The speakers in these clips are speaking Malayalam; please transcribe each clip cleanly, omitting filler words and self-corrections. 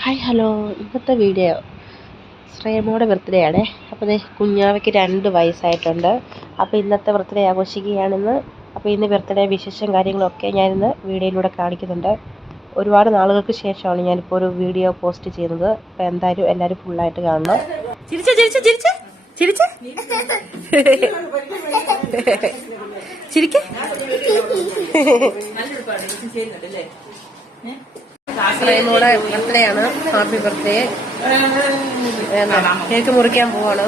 ഹായ് ഹലോ, ഇന്നത്തെ വീഡിയോ ശ്രേയമോടെ ബർത്ത്ഡേ ആണേ. അപ്പോൾ കുഞ്ഞാവയ്ക്ക് 2 വയസ്സായിട്ടുണ്ട്. അപ്പോൾ ഇന്നത്തെ ബർത്ത്ഡേ ആഘോഷിക്കുകയാണെന്ന്. അപ്പോൾ ഇന്ന് ബർത്ത്ഡേ വിശേഷം കാര്യങ്ങളൊക്കെ ഞാനിന്ന് വീഡിയോയിലൂടെ കാണിക്കുന്നുണ്ട്. ഒരുപാട് നാളുകൾക്ക് ശേഷമാണ് ഞാനിപ്പോൾ ഒരു വീഡിയോ പോസ്റ്റ് ചെയ്യുന്നത്. അപ്പോൾ എന്തായാലും എല്ലാവരും ഫുള്ളായിട്ട് കാണണം. ചിരിച്ചേ ചിരിച്ചേ ചിരിച്ചേ ചിരിച്ചേ ചിരിക്കേ. ശ്രേയമോടെ ബർത്ത്ഡേ ആണ്. Happy birthday. കേക്ക് മുറിക്കാൻ പോവാണ്.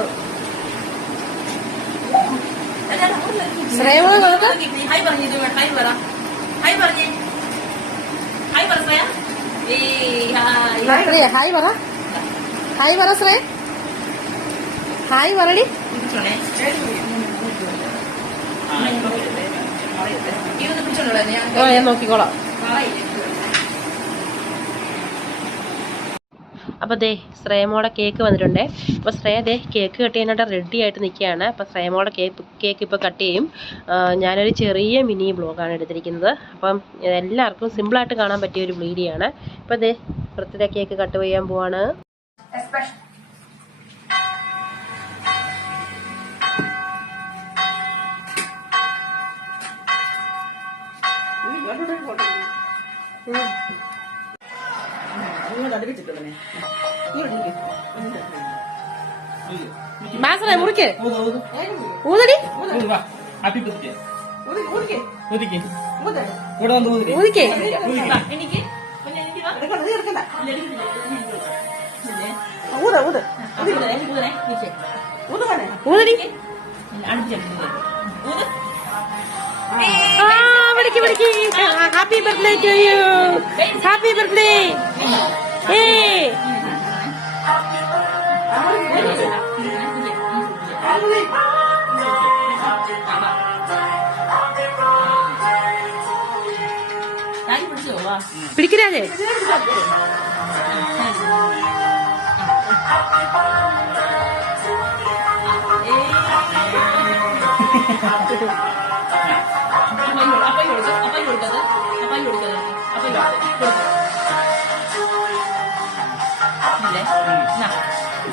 ശ്രേയമോളെ ഹായ് പറ. ഹായ് പറ ശ്രേ. ഹായ് പറടി. ഞാൻ നോക്കിക്കോളാം. അപ്പോൾ ശ്രേയമോടെ കേക്ക് വന്നിട്ടുണ്ട്. അപ്പോൾ ശ്രേയ കേക്ക് കട്ട് ചെയ്യാനായിട്ട് റെഡി ആയിട്ട് നിൽക്കുകയാണ്. അപ്പോൾ ശ്രേയമോടെ കേക്ക് ഇപ്പോൾ കട്ട് ചെയ്യും. ഞാനൊരു ചെറിയ മിനി വ്ളോഗാണ് എടുത്തിരിക്കുന്നത്. അപ്പം എല്ലാവർക്കും സിമ്പിളായിട്ട് കാണാൻ പറ്റിയ ഒരു വീഡിയോ ആണ്. അപ്പോൾ ബർത്ത്ഡേ കേക്ക് കട്ട് ചെയ്യാൻ പോവാണ്. മുറിക്ക് ഊതടി. ഊതിക്കേ. ഊതടി. Happy birthday to you. Happy birthday. പിടിക്കരാജേ.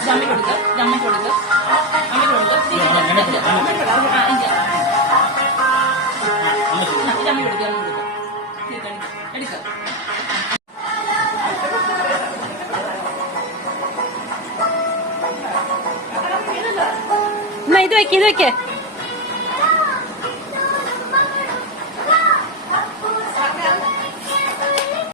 ജമ്മി കൊടുക്ക. ജമ്മി കൊടുക്ക. അമ്മ കൊടുക്ക. ജമ്മി കൊടുക്ക. എടുക്ക. ഇത് വെക്ക്. ഇത് വെക്ക്.